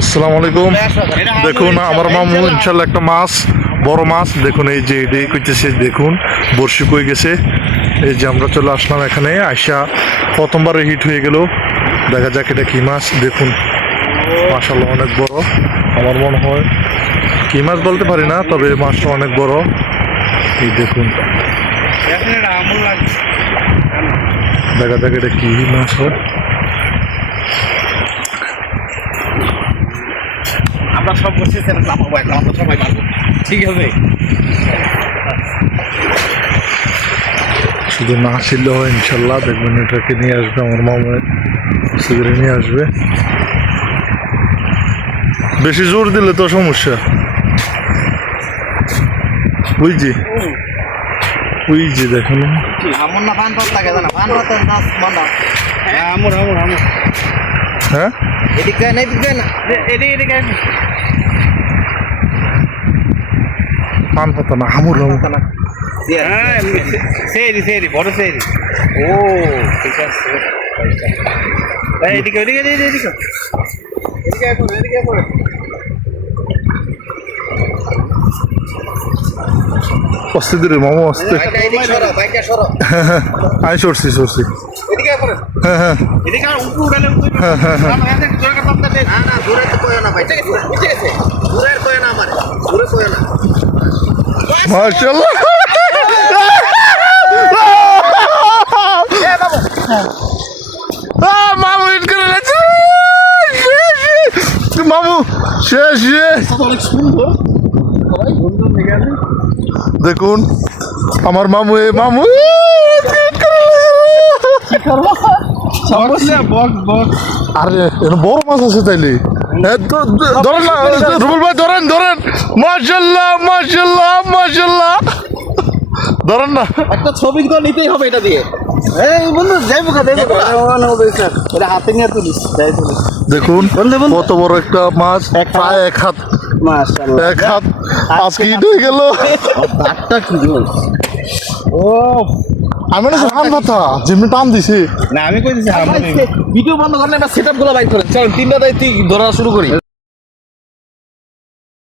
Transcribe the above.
আসসালামু আলাইকুম। দেখুন আমার মামু ইনশাল্লাহ একটা মাছ, বড় মাছ দেখুন, এই যে এটাই কইতেছে, দেখুন বড়শি কই গেছে। এই যে আমরা চলে আসলাম এখানে, আইসা প্রথমবার হিট হয়ে গেল। দেখা যাক এটা কি মাছ। দেখুন মাশাআল্লাহ অনেক বড়। আমার মনে হয় কি মাছ বলতে পারি না, তবে মাছটা অনেক বড়। এই দেখুন, দেখা যাক এটা কি মাছ হয়। আমরা সব বসে নামাবো, একটা আমরা সবাই পারবো, ঠিক আছে। শুধু না ছিল ইনশাল্লাহ, দেখবেন এটাকে নিয়ে আসবে আমার মামা, সেগুলো নিয়ে আসবে। বেশি জোর দিলে তো সমস্যা। বুঝছি বুঝছি, দেখুন আমন না পান পাত লাগে না, পান পাতের দাস মন্দা। আমর আমর আমর, হ্যাঁ এদিকে না এদিকে না, এদিকে পান পাতা না, হামুর হামুর। হ্যাঁ সেরি সেরি, বড় সেরি। ও ঠিক আছে, এদিকে এদিকে এদিকে এদিকে এদিকে করে। আস্তে ধীরে মামু, আস্তে। আমি সরছি সরছি। হ্যাঁ হ্যাঁ মাশাআল্লাহ। মামু হিট করে গেছে, মামু শেষ শেষ। দেখুন আমার মামু, এ মামু আরে এর বড় মাছ আছে তাইলে। ধরেন না রুবেল ভাই, ধরেন ধরেন। মাশাআল্লাহ মাশাআল্লাহ মাশাআল্লাহ, ধরেন না। একটা ছবি তো নিতেই হবে এটা দিয়ে। এই বন্ধু যাইবো কা দেবো, এটা হাতে নিয়ে তুলিস, যাই তুলিস। দেখুন কত বড় একটা মাছ, প্রায় এক হাত, মাশাআল্লাহ এক হাত। আজকে হিট হয়ে গেল। আটটা কি জোর। ও আমি না হান মাথা যেমনি টান দিছি। না আমি কই দিছি ভিডিও বন্ধ করেন, একটা সেটআপ গুলো বাইর করেন। চল তিনটা দাই ধরা শুরু করি।